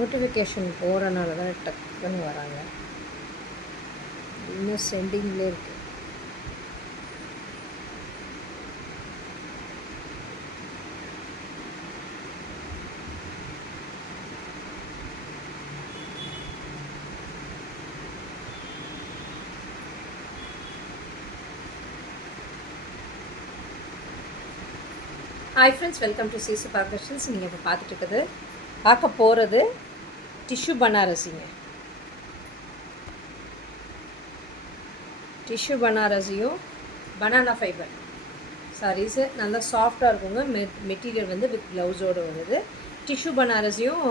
Notification போகிறனால தான் டக்குன்னு வராங்க. இன்னும் சென்டிங்லேயே இருக்குது. Hi friends, welcome to CC பார்க்கஷன்ஸ். நீங்கள் இப்போ பார்க்க போகிறது டிஷ்யூ பனாரசிங்க. டிஷ்யூ பனாரசியும் பனானா ஃபைபர் சாரீஸு நல்லா சாஃப்டாக இருக்குங்க. மெட்டீரியல் வந்து வித் ப்ளவுஸோடு வருது. டிஷ்யூ பனாரசியும்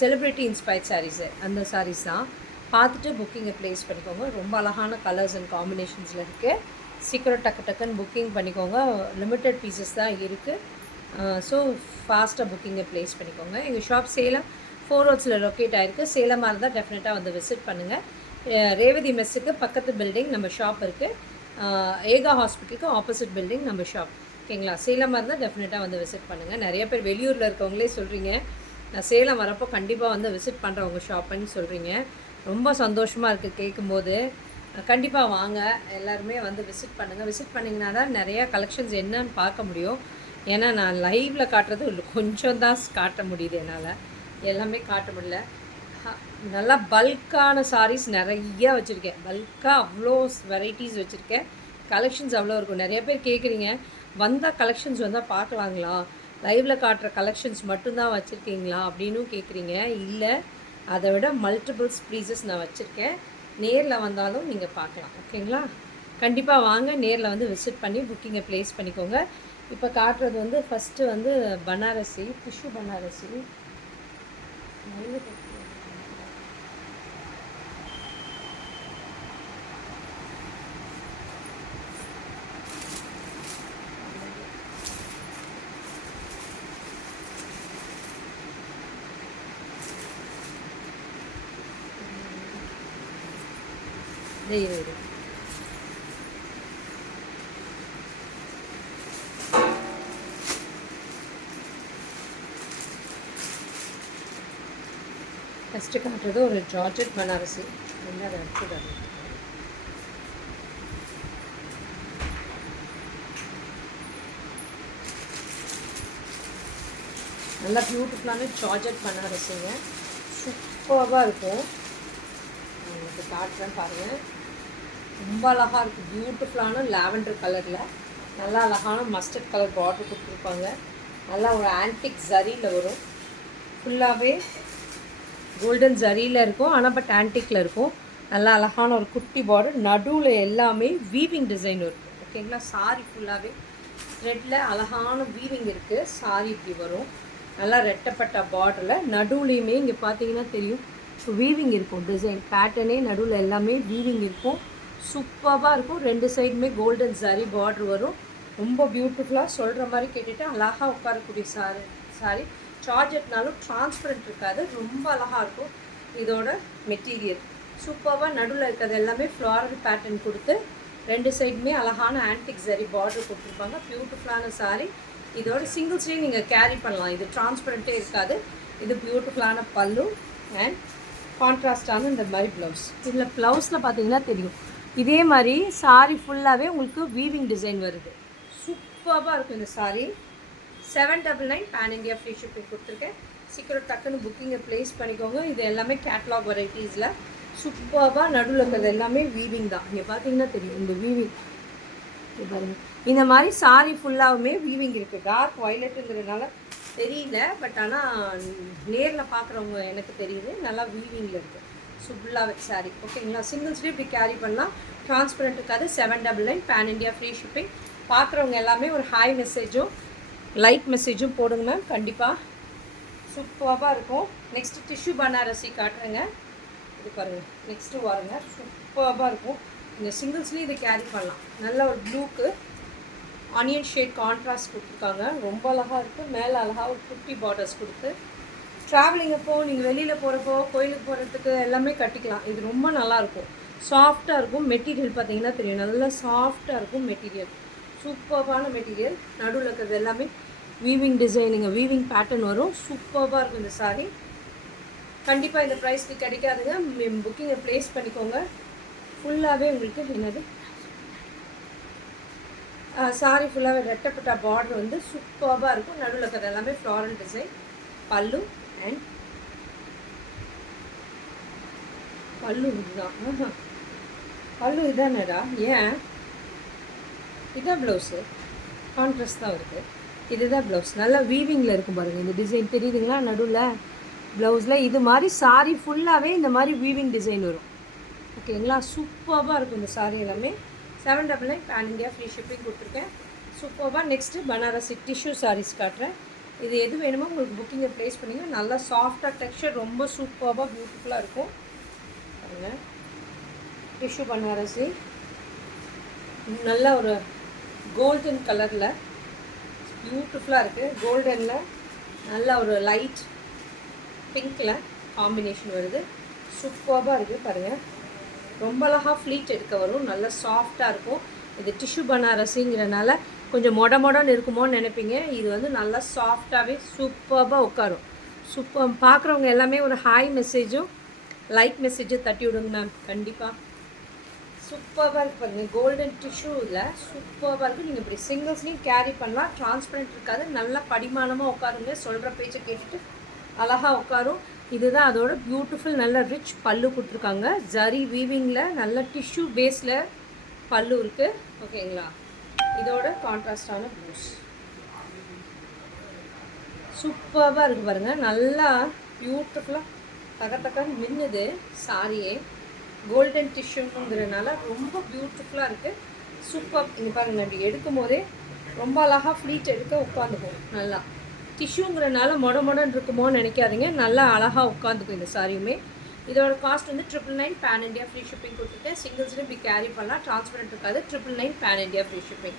செலிப்ரிட்டி இன்ஸ்பயர்ட் சாரீஸு, அந்த சாரீஸ் தான். பார்த்துட்டு புக்கிங்கை ப்ளேஸ் பண்ணிக்கோங்க. ரொம்ப அழகான கலர்ஸ் அண்ட் காம்பினேஷன்ஸில் இருக்குது. சீக்கிரம் டக்குன்னு புக்கிங் பண்ணிக்கோங்க. லிமிட்டட் பீசஸ் தான் இருக்குது. ஸோ ஃபாஸ்ட்டாக புக்கிங்கை ப்ளேஸ் பண்ணிக்கோங்க. எங்கள் ஷாப் சேலம் 4 ரோட்ஸில் லொக்கேட் ஆகிருக்கு. சேலமாக இருந்தால் டெஃபினட்டாக வந்து விசிட் பண்ணுங்கள். ரேவதி மெஸ்ஸுக்கு பக்கத்து பில்டிங் நம்ம ஷாப் இருக்குது. ஏகா ஹாஸ்பிட்டலுக்கு ஆப்போசிட் பில்டிங் நம்ம ஷாப். ஓகேங்களா? சேலமாக இருந்தால் டெஃபினட்டாக வந்து விசிட் பண்ணுங்கள். நிறைய பேர் வெளியூரில் இருக்கவங்களே சொல்கிறீங்க, நான் சேலம் வரப்போ கண்டிப்பாக வந்து விசிட் பண்ணுறேன் உங்கள் ஷாப்புன்னு சொல்கிறீங்க. ரொம்ப சந்தோஷமாக இருக்குது கேட்கும்போது. கண்டிப்பாக வாங்க, எல்லாருமே வந்து விசிட் பண்ணுங்கள். விசிட் பண்ணிங்கன்னா தான் நிறையா கலெக்ஷன்ஸ் என்னன்னு பார்க்க முடியும். ஏன்னா நான் லைவில் காட்டுறது கொஞ்சம் தான் காட்ட முடியுது, என்னால் எல்லாமே காட்ட முடியல. நல்லா பல்கான சாரீஸ் நிறையா வச்சுருக்கேன். பல்காக அவ்வளோ வெரைட்டிஸ் வச்சுருக்கேன். கலெக்ஷன்ஸ் அவ்வளோ இருக்கும். நிறைய பேர் கேட்குறீங்க, வந்தால் கலெக்ஷன்ஸ் வந்தால் பார்க்கலாங்களா, லைவில் காட்டுற கலெக்ஷன்ஸ் மட்டும்தான் வச்சுருக்கீங்களா அப்படின்னும் கேட்குறீங்க. இல்லை, அதை விட மல்டிபிள்ஸ் பீசஸ் நான் வச்சுருக்கேன். நேரில் வந்தாலும் நீங்கள் பார்க்கலாம். ஓகேங்களா? கண்டிப்பாக வாங்க, நேரில் வந்து விசிட் பண்ணி புக்கிங்கை ப்ளேஸ் பண்ணிக்கோங்க. இப்போ காட்டுறது வந்து ஃபஸ்ட்டு வந்து பனாரசி, டிஷ்யூ பனாரசி. இது ஃபஸ்ட்டு காட்டுறது ஒரு ஜார்ஜெட் பனாரசி. நல்லா அதை எடுத்துடுறது. நல்லா பியூட்டிஃபுல்லான ஜார்ஜெட் பனாரசிங்க. சூப்பராக இருக்கும். உங்களுக்கு காட்டுறேன் பாருங்கள். ரொம்ப அழகாக இருக்குது. பியூட்டிஃபுல்லான லாவெண்டர் கலரில் நல்லா அழகான மஸ்டர்ட் கலர் பார்டர் கொடுத்துருப்பாங்க. நல்லா ஒரு ஆன்டிக் ஜரியில் வரும். ஃபுல்லாகவே கோல்டன் ஜரியில் இருக்கும், ஆனால் பட் ஆன்டிக்கில் இருக்கும். நல்லா அழகான ஒரு குட்டி பார்டர். நடுவில் எல்லாமே வீவிங் டிசைன் இருக்கும். ஓகேங்களா? சாரி ஃபுல்லாகவே த்ரெட்டில் அழகான வீவிங் இருக்குது. சாரி இப்படி வரும். நல்லா ரெட்டப்பட்ட பார்டரில் நடுவுலையுமே இங்கே பார்த்தீங்கன்னா தெரியும், வீவிங் இருக்கும். டிசைன் பேட்டர்னே நடுவில் எல்லாமே வீவிங் இருக்கும். சூப்பராக இருக்கும். 2 சைடுமே கோல்டன் சாரி பார்டர் வரும். ரொம்ப பியூட்டிஃபுல்லாக சொல்கிற மாதிரி கேட்டுட்டு அழகாக உட்காரக்கூடிய சாரி. சார்ஜெட்னாலும் டிரான்ஸ்பரண்ட் இருக்காது, ரொம்ப அழகாக இருக்கும். இதோட மெட்டீரியல் சூப்பராக நடுவில் இருக்கிறது எல்லாமே ஃப்ளாரல் பேட்டர்ன் கொடுத்து 2 சைடுமே அழகான ஆன்டிக் சாரி பார்டர் கொடுத்துருப்பாங்க. பியூட்டிஃபுல்லான சாரி. இதோட சிங்கிள்ஸ்லேயும் நீங்கள் கேரி பண்ணலாம். இது டிரான்ஸ்பரண்ட்டே இருக்காது. இது பியூட்டிஃபுல்லான பல்லு அண்ட் கான்ட்ராஸ்டான இந்த மாதிரி ப்ளவுஸ். இதில் ப்ளவுஸில் பார்த்தீங்கன்னா தெரியும், இதே மாதிரி சாரி ஃபுல்லாகவே உங்களுக்கு வீவிங் டிசைன் வருது. சூப்பராக இருக்கும் இந்த sari. 799 pan India free shipping கொடுத்துருக்கேன். சீக்கிரம் டக்குன்னு புக்கிங்கை ப்ளேஸ் பண்ணிக்கோங்க. இது எல்லாமே கேட்லாக் வெரைட்டிஸில் சூப்பராக நடுவில் இருக்கிறது எல்லாமே வீவிங் தான். இங்கே பார்த்தீங்கன்னா தெரியும் இந்த வீவிங் பாருங்கள். இந்த மாதிரி சாரி ஃபுல்லாகவுமே வீவிங் இருக்குது. டார்க் வயலட்டுங்கிறதுனால தெரியல, பட் ஆனால் நேரில் பார்க்குறவங்க எனக்கு தெரியுது. நல்லா வீவிங்கில் இருக்குது. ஃபுல்லாகவே சாரி. ஓகேங்களா? சிங்கிள்ஸ்லேயும் இப்படி கேரி பண்ணலாம். டிரான்ஸ்பரண்ட் இருக்காது. 799 பேன் இண்டியா ஃப்ரீ ஷிப்பிங். பார்க்குறவங்க எல்லாமே ஒரு ஹாய் மெசேஜும் லைக் மெசேஜும் போடுங்க மேம். கண்டிப்பாக சூப்பராக இருக்கும். நெக்ஸ்ட்டு டிஷ்யூ பனாரசி காட்டுறேங்க. இது பாருங்கள், நெக்ஸ்ட்டு வாருங்க. சூப்பராக இருக்கும். இந்த சிங்கிள்ஸ்லேயும் இதை கேரி பண்ணலாம். நல்ல ஒரு ப்ளூக்கு ஆனியன் ஷேட் கான்ட்ராஸ்ட் கொடுத்துருக்காங்க. ரொம்ப அழகாக இருக்குது. மேலே அழகாக ஒரு குட்டி பார்டர்ஸ் கொடுத்து ட்ராவலிங் அப்போது நீங்கள் வெளியில் போகிறப்போ கோயிலுக்கு போகிறதுக்கு எல்லாமே கட்டிக்கலாம். இது ரொம்ப நல்லாயிருக்கும். சாஃப்டாக இருக்கும். மெட்டீரியல் பார்த்தீங்கன்னா தெரியும், நல்லா சாஃப்டாக இருக்கும் மெட்டீரியல். சூப்பரான மெட்டீரியல். நடுவில் இருக்கிறது எல்லாமே வீவிங் டிசைனிங்க, வீவிங் பேட்டர்ன் வரும். சூப்பராக இருக்கும் இந்த சாரீ. கண்டிப்பாக இந்த ப்ரைஸ்க்கு கிடைக்காதுங்க. புக்கிங்கை ப்ளேஸ் பண்ணிக்கோங்க. ஃபுல்லாகவே உங்களுக்கு என்னது சாரி ஃபுல்லாகவே ரெட்டப்பட்டா பார்டர் வந்து சூப்பராக இருக்கும். நடுவில் இருக்கிறது எல்லாமே ஃப்ளாரல் டிசைன். பல்லு அண்ட் பல்லு இதுதான். பல்லு இதானடா, ஏன் இதான் ப்ளவுஸு, கான்ட்ராஸ்ட் தான் இருக்குது. இதுதான் ப்ளவுஸ். நல்லா வீவிங்கில் இருக்கும் பாருங்கள். இந்த டிசைன் தெரியுதுங்களா? நடுவில் ப்ளவுஸில் இது மாதிரி சாரீ ஃபுல்லாகவே இந்த மாதிரி வீவிங் டிசைன் வரும். ஓகேங்களா? சூப்பராக இருக்கும் இந்த சாரீ எல்லாமே. 799 பேன் இண்டியா ஃப்ரீ ஷிப்பிங் கொடுத்துருக்கேன். சூப்பராக. நெக்ஸ்ட்டு பனாரசி டிஷ்யூ சாரீஸ் காட்டுறேன். இது எது வேணுமோ உங்களுக்கு புக்கிங்கை ப்ளேஸ் பண்ணிங்க. நல்லா சாஃப்டாக டெக்ஸ்சர் ரொம்ப சூப்பராக பியூட்டிஃபுல்லாக இருக்கும் பாருங்கள். டிஷ்யூ பனாரசி நல்ல ஒரு கோல்டன் கலரில் பியூட்டிஃபுல்லாக இருக்குது. கோல்டனில் நல்ல ஒரு லைட் பிங்க்கில் காம்பினேஷன் வருது. சூப்பராக இருக்குது பாருங்கள். ரொம்ப அழகாக ஃப்ளீட் எடுக்க வரும். நல்லா சாஃப்டாக இருக்கும். இது டிஷ்யூ பனாரசிங்கிறனால கொஞ்சம் மொடன்னு இருக்குமோன்னு நினைப்பீங்க. இது வந்து நல்லா சாஃப்டாகவே சூப்பராக உட்காரும். சூப்பர். பார்க்குறவங்க எல்லாமே ஒரு ஹாய் மெசேஜும் லைக் மெசேஜும் தட்டி விடுங்க மேம். கண்டிப்பாக சூப்பராக இருக்குது பாருங்கள். கோல்டன் டிஷ்யூவில் சூப்பராக இருக்குது. நீங்கள் இப்படி சிங்கிள்ஸ்லையும் கேரி பண்ணலாம். டிரான்ஸ்பரண்ட் இருக்காது. நல்லா படிமானமாக உட்காருங்க. சொல்கிற பேச்சை கேட்டுட்டு அழகாக உட்காரும். இதுதான் அதோட பியூட்டிஃபுல் நல்ல ரிச் பல்லு கொடுத்துருக்காங்க. ஜரி வீவிங்கில் நல்ல டிஷ்யூ பேஸில் பல்லு இருக்குது. ஓகேங்களா? இதோட கான்ட்ராஸ்டான ப்ளவுஸ் சூப்பராக இருக்குது பாருங்கள். நல்லா பியூட்டிஃபுல்லாக தக்கன்னு மின்னுது சாரியே. கோல்டன் டிஷ்யூங்கிறதுனால ரொம்ப பியூட்டிஃபுல்லாக இருக்குது. சூப்பர். இங்கே பாருங்கள், இப்படி எடுக்கும் போதே ரொம்ப அழகாக ஃப்ளீட் எடுக்க உட்காந்துக்கும். நல்லா டிஷ்யூங்கிறனால மொடன்னு இருக்குமோன்னு நினைக்காதீங்க. நல்லா அழகாக உட்காந்துக்கும் இந்த சாரியுமே. இதோட காஸ்ட் வந்து 999 பேன் இண்டியா ஃப்ரீ ஷிப்பிங் கொடுத்துருக்கேன். சிங்கிள்ஸ்லையும் இப்படி கேரி பண்ணலாம். டிரான்ஸ்பரண்ட் இருக்காது. 999 pan India free shipping.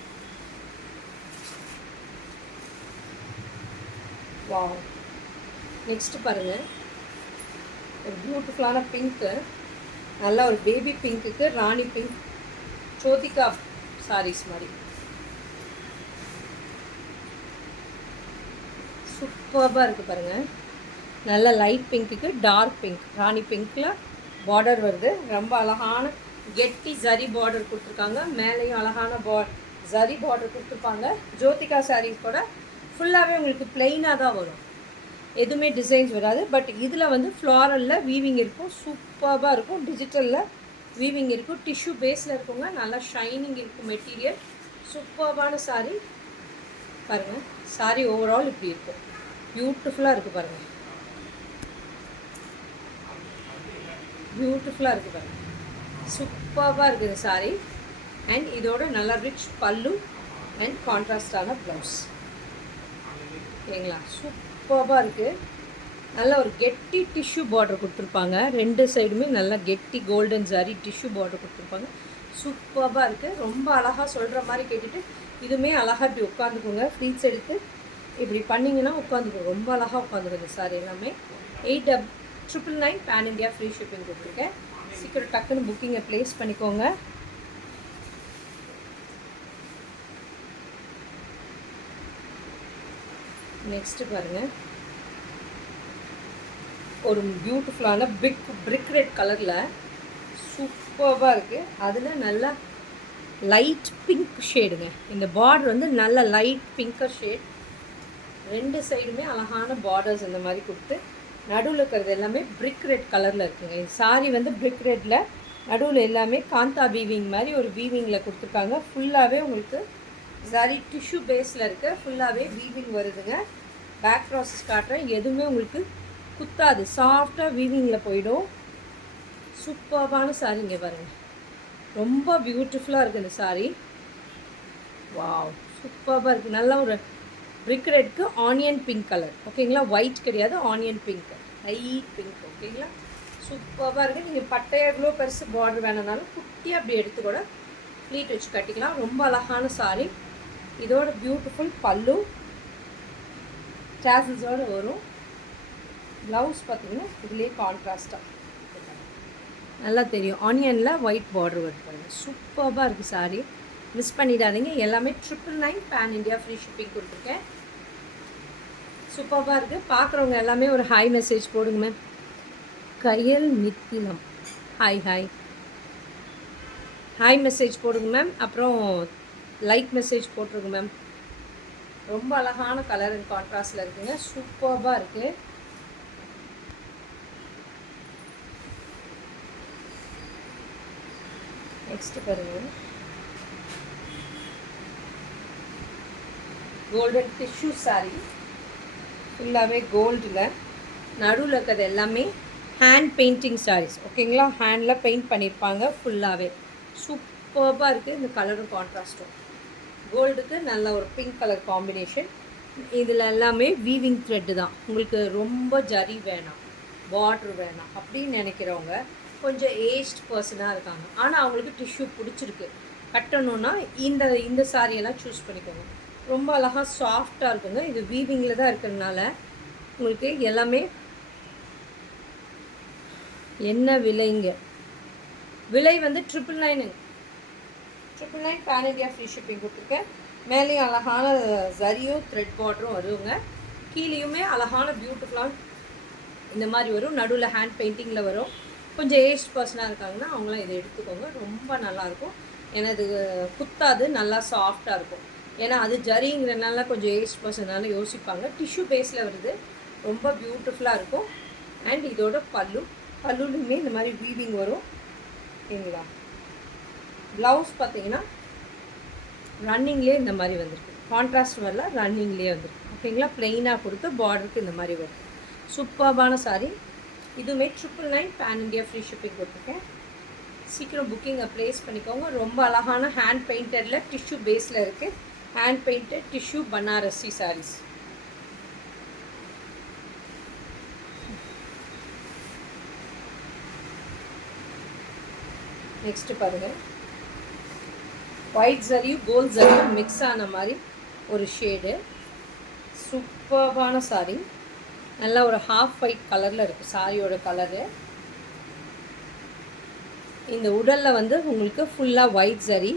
Wow. Next பாருங்கள், ஒரு பியூட்டிஃபுல்லான பிங்க்கு. நல்லா ஒரு பேபி பிங்க்குக்கு ராணி பிங்க் சோதிகா சாரீஸ் மாதிரி சூப்பராக இருக்குது பாருங்கள். நல்ல லைட் பிங்க்குக்கு டார்க் பிங்க் ராணி பிங்க்கில் பார்டர் வருது. ரொம்ப அழகான கெட்டி ஜரி பார்டர் கொடுத்துருக்காங்க. மேலேயும் அழகான ஜரி பார்டர் கொடுத்துருப்பாங்க. ஜோதிகா சாரீஸ் கூட ஃபுல்லாகவே உங்களுக்கு பிளெயினாக தான் வரும். எதுவுமே டிசைன்ஸ் வராது. பட் இதில் வந்து ஃப்ளாரலில் வீவிங் இருக்கும். சூப்பராக இருக்கும். டிஜிட்டலில் வீவிங் இருக்கும். டிஷ்யூ பேஸில் இருக்குங்க. நல்லா ஷைனிங் இருக்கும் மெட்டீரியல். சூப்பரான சாரீ பாருங்கள். சாரீ ஓவரால் இப்படி இருக்கும். பியூட்டிஃபுல்லாக இருக்குது பாருங்கள். பியூட்டிஃபுல்லாக இருக்குது பாருங்கள். சூப்பராக இருக்குது சாரீ. அண்ட் இதோட நல்லா ரிச் பல்லு அண்ட் கான்ட்ராஸ்டான ப்ளவுஸ். ஓகேங்களா? சூப்பராக இருக்குது. நல்ல ஒரு கெட்டி டிஷ்யூ பார்டர் கொடுத்துருப்பாங்க. ரெண்டு சைடுமே நல்லா கெட்டி கோல்டன் ஜரி டிஷ்யூ பார்டர் கொடுத்துருப்பாங்க. சூப்பராக இருக்குது. ரொம்ப அழகாக சொல்கிற மாதிரி கேட்டுட்டு இதுவுமே அழகாக இப்படி உட்காந்துக்குங்க. ஃப்ளீட்ஸ் எடுத்து இப்படி பண்ணிங்கன்னா உட்காந்துக்கும். ரொம்ப அழகாக உட்காந்துக்குது சார் எல்லாமே. 899 பேன் இண்டியா ஃப்ரீ ஷிப்பிங் கொடுத்துருக்கேன். சீக்கிரம் டக்குன்னு புக்கிங்கை ப்ளேஸ் பண்ணிக்கோங்க. நெக்ஸ்ட்டு பாருங்கள், ஒரு பியூட்டிஃபுல்லான பிரிக் ரெட் கலரில் சூப்பராக இருக்குது. அதில் நல்லா லைட் பிங்க் ஷேடுங்க. இந்த பார்டர் வந்து நல்ல லைட் பிங்கர் ஷேட். ரெண்டு சைடுமே அழகான பார்டர்ஸ் இந்த மாதிரி கொடுத்து நடுவில் இருக்கிறது எல்லாமே பிரிக் ரெட் கலரில் இருக்குங்க. இந்த சாரீ வந்து பிரிக் ரெட்டில் நடுவில் எல்லாமே காந்தா வீவிங் மாதிரி ஒரு வீவிங்கில் கொடுத்துருக்காங்க. ஃபுல்லாகவே உங்களுக்கு சாரி டிஷ்யூ பேஸில் இருக்க ஃபுல்லாகவே வீவிங் வருதுங்க. பேக் ப்ராசஸ் காட்டுறேன். எதுவுமே உங்களுக்கு குத்தாது. சாஃப்டாக வீவிங்கில் போயிடும். சூப்பரான சாரீ. இங்கே பாருங்கள், ரொம்ப பியூட்டிஃபுல்லாக இருக்குது இந்த சாரீ. வாவ், சூப்பராக இருக்குது. நல்லா ஒரு பிரிக் ரெட்க்கு ஆனியன் பிங்க் கலர். ஓகேங்களா? ஒயிட் கிடையாது, ஆனியன் பிங்க், லைட் பிங்க். ஓகேங்களா? சூப்பராக இருக்குது. நீங்கள் பட்டையாக எவ்வளோ பெருசு பார்டர் வேணுனாலும் குட்டியாக அப்படி எடுத்து கூட ப்ளீட் வச்சு கட்டிக்கலாம். ரொம்ப அழகான சாரீ. இதோட பியூட்டிஃபுல் பல்லு டேசல்ஸோடு வரும். ப்ளவுஸ் பார்த்திங்கன்னா இதுலேயே கான்ட்ராஸ்ட்டாக நல்லா தெரியும். ஆனியனில் ஒயிட் பார்டர் வருது பாருங்கள். சூப்பராக இருக்குது சாரீ. மிஸ் பண்ணிடாதீங்க. எல்லாமே 999 பேன் இண்டியா ஃப்ரீ ஷிப்பிங் கொடுத்துருக்கேன். சூப்பராக இருக்குது. பார்க்குறவங்க எல்லாமே ஒரு ஹாய் மெசேஜ் போடுங்க மேம். கயல் மித்திலம். ஹாய் ஹாய் ஹாய் மெசேஜ் போடுங்க மேம். அப்புறம் லைக் மெசேஜ் போட்டுருங்க மேம். ரொம்ப அழகான கலர் அண்ட் கான்ட்ராஸ்டில் இருக்குங்க. சூப்பர்பாக இருக்குது. நெக்ஸ்ட் பாருங்கள், கோல்டன் டிஷ்யூ சாரீ. ஃபுல்லாகவே கோல்டில் நடுவில் இருக்கிறது எல்லாமே ஹேண்ட் பெயிண்டிங் சாரீஸ். ஓகேங்களா, ஹேண்டில் பெயிண்ட் பண்ணியிருப்பாங்க. ஃபுல்லாகவே சூப்பர்பாக இருக்குது. இந்த கலரும் கான்ட்ராஸ்ட்டும் கோல்டுக்கு நல்ல ஒரு பிங்க் கலர் காம்பினேஷன். இதில் எல்லாமே வீவிங் த்ரெட்டு தான். உங்களுக்கு ரொம்ப ஜரி வேணாம், பார்ட்ரு வேணாம் அப்படின்னு நினைக்கிறவங்க, கொஞ்சம் ஏஜ்ட் பர்சனாக இருக்காங்க, ஆனால் அவங்களுக்கு டிஷ்யூ பிடிச்சிருக்கு கட்டணுன்னா இந்த சாரியெல்லாம் சூஸ் பண்ணிக்கோங்க. ரொம்ப அழகாக சாஃப்டாக இருக்குங்க. இது வீவிங்கில் தான் இருக்கிறதுனால உங்களுக்கு எல்லாமே. என்ன விலைங்க? விலை வந்து 999 பேன் இண்டியா ஃப்ரீ ஷிப்பிங் கொடுத்துருக்கேன். மேலேயும் அழகான ஜரியும் த்ரெட் பார்டரும் வருங்க. கீழேயுமே அழகான பியூட்டிஃபுல்லாக இந்த மாதிரி வரும். நடுவில் ஹேண்ட் பெயிண்டிங்கில் வரும். கொஞ்சம் ஏஜ் பர்சனாக இருக்காங்கன்னா அவங்களாம் இதை எடுத்துக்கோங்க. ரொம்ப நல்லாயிருக்கும். ஏன்னா இது குத்தாது, நல்லா சாஃப்டாக இருக்கும். ஏன்னா அது ஜரிங்கிறதுனால கொஞ்சம் ஏஜ் பர்சனால யோசிப்பாங்க. டிஷ்யூ பேஸில் வருது, ரொம்ப பியூட்டிஃபுல்லாக இருக்கும். அண்ட் இதோட பல்லுலையுமே இந்த மாதிரி வீவிங் வரும். ஓகேங்களா, ப்ளவுஸ் பார்த்தீங்கன்னா ரன்னிங்லேயே இந்த மாதிரி வந்திருக்கு. கான்ட்ராஸ்ட் வரல, ரன்னிங்லேயே வந்திருக்கு. ஓகேங்களா, ப்ளெயினாக கொடுத்து பார்டருக்கு இந்த மாதிரி வரும். சூப்பர்பான சாரீ. இதுவுமே 999 பேன் இண்டியா ஃப்ரீ ஷிப்பிங் கொடுத்துருக்கேன். சீக்கிரம் புக்கிங்கை ப்ளேஸ் பண்ணிக்கோங்க. ரொம்ப அழகான ஹேண்ட் பெயிண்டடில் டிஷ்யூ பேஸில் இருக்குது. Hand painted tissue Banarasi saris. Next பாருங்கள், ஒயிட் ஜரியும் கோல்ட் ஜரியும் மிக்ஸ் ஆன மாதிரி ஒரு ஷேடு. சூப்பர்பான சாரீ. நல்லா ஒரு ஹாஃப் ஒயிட் கலரில் இருக்குது சாரியோட கலரு. இந்த உடலில் வந்து உங்களுக்கு ஃபுல்லாக ஒயிட் ஜரி,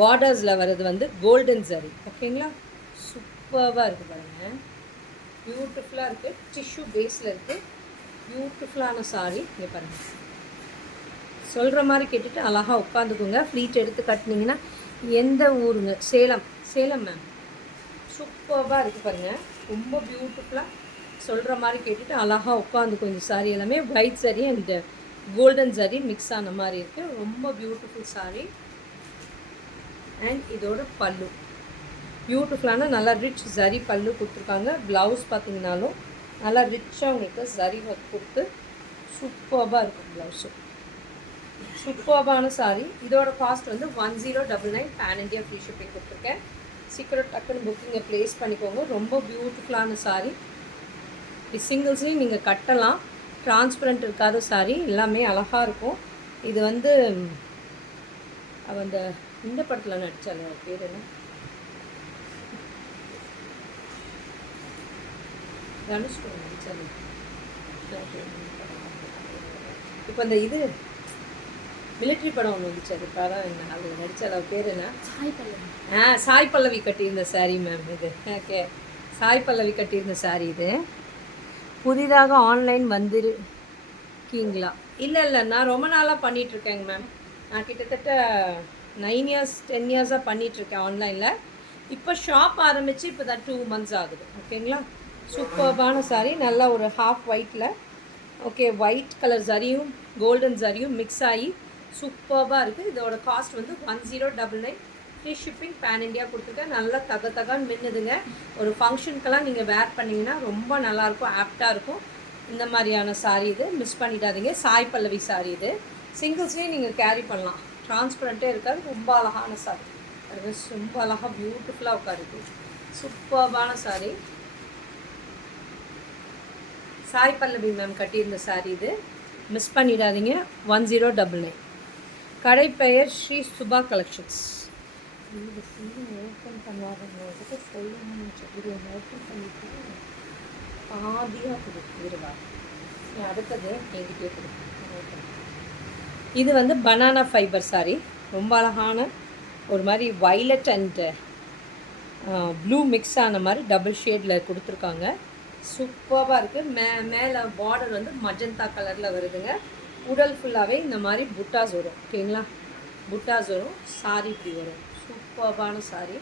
பார்டர்ஸில் வர்றது வந்து கோல்டன் ஜரி. ஓகேங்களா, சூப்பராக இருக்குது பாருங்கள். பியூட்டிஃபுல்லாக இருக்குது. டிஷ்யூ பேஸில் இருக்குது. பியூட்டிஃபுல்லான சாரீ. இங்கே பாருங்கள், சொல்கிற மாதிரி கேட்டுட்டு அழகாக உட்காந்துக்குங்க. ஃப்ளீட் எடுத்து கட்டினீங்கன்னா. எந்த ஊருங்க? சேலம் மேம். சூப்பராக இருக்குது பாருங்கள். ரொம்ப பியூட்டிஃபுல்லாக சொல்கிற மாதிரி கேட்டுட்டு அழகாக உட்காந்துக்கும். இந்த சாரீ எல்லாமே white sari and golden sari mix ஆன மாதிரி இருக்குது. ரொம்ப பியூட்டிஃபுல் சாரீ. அண்ட் இதோட பல்லு பியூட்டிஃபுல்லான நல்லா ரிச் ஜரி பல்லு கொடுத்துருக்காங்க. ப்ளவுஸ் பார்த்தீங்கன்னாலும் நல்லா ரிச்சாக உங்களுக்கு ஜரி ஒர்க் கொடுத்து சூப்பராக இருக்கும். ப்ளவுஸு சூப்பர்பான சாரீ. இதோட காஸ்ட் வந்து 1099 பேன் இண்டியா ஃப்ரீ ஷிப்பிங் கொடுத்துருக்கேன். சீக்கிரம் டக்குன்னு புக்கிங்கை ப்ளேஸ் பண்ணிக்கோங்க. ரொம்ப பியூட்டிஃபுல்லான சாரீ. சிங்கிள்ஸ்லையும் நீங்கள் கட்டலாம். டிரான்ஸ்பரண்ட் இருக்காத சாரீ, எல்லாமே அழகாக இருக்கும். இது வந்து அவன் இந்த படத்தில் நடித்தாள், பேர் என்ன? தனுஷ் நடித்தாள். இப்போ இந்த இது மிலிட்ரி படம் ஒன்று வந்துச்சு, அது படம் என்ன, அதில் நடித்தாள், அவள் பேர் என்ன? சாய் பல்லவி. சாய் பல்லவி கட்டியிருந்த சாரீ மேம் இது. ஓகே, சாய் பல்லவி கட்டியிருந்த சாரீ இது. புதிதாக ஆன்லைன் வந்துருக்கீங்களா? இல்லை நான் ரொம்ப நாளாக பண்ணிகிட்ருக்கேங்க மேம். நான் கிட்டத்தட்ட 9 இயர்ஸ் 10 இயர்ஸாக பண்ணிகிட்ருக்கேன் ஆன்லைனில். இப்போ ஷாப் ஆரம்பித்து இப்போ தான் 2 months ஆகுது. ஓகேங்களா, சூப்பர்பான சாரீ. நல்லா ஒரு ஹாஃப் ஒயிட்டில், ஓகே, ஒயிட் கலர் ஜரியும் கோல்டன் ஜரியும் மிக்ஸ் ஆகி சூப்பராக இருக்குது. இதோட காஸ்ட் வந்து 1099 ஃப்ரீ ஷிப்பிங் பேன் இண்டியா கொடுத்துருக்கேன். நல்லா தகன்னு மின்னுதுங்க. ஒரு ஃபங்க்ஷனுக்கெல்லாம் நீங்கள் வேர் பண்ணிங்கன்னா ரொம்ப நல்லாயிருக்கும், ஆப்டாக இருக்கும். இந்த மாதிரியான சாரீ இது மிஸ் பண்ணிடாதீங்க. சாய் பல்லவி சாரீ இது. சிங்கிள்ஸ்லேயும் நீங்கள் கேரி பண்ணலாம். டிரான்ஸ்பரண்ட்டே இருக்காது. ரொம்ப அழகான சாரீ. அது ரொம்ப அழகாக பியூட்டிஃபுல்லாக உட்காருது. சூப்பர்பான சாரீ. சாய் பல்லவி மேம் கட்டியிருந்த சாரீ இது. மிஸ் பண்ணிடாதீங்க. 1099. கடை பெயர் ஸ்ரீ சுபா கலெக்ஷன்ஸ். இது ஓப்பன் பண்ணுவாங்க சொல்லணும்னு சொல்லி ஓப்பன் பண்ணிட்டு பாதியாக கொடுத்துருவா. அடுத்தது எங்கிட்டே கொடுப்பேன். இது வந்து பனானா ஃபைபர் சாரீ. ரொம்ப அழகான ஒரு மாதிரி வைலட் அண்ட் ப்ளூ மிக்ஸ் ஆன மாதிரி டபுள் ஷேடில் கொடுத்துருக்காங்க. சூப்பராக இருக்குது. மேலே பார்டர் வந்து மஜந்தா கலரில் வருதுங்க. உடல் ஃபுல்லாகவே இந்த மாதிரி புட்டாஸ் வரும். ஓகேங்களா, புட்டாஸ் வரும். சாரி இப்படி வரும். சூப்பரான சாரி,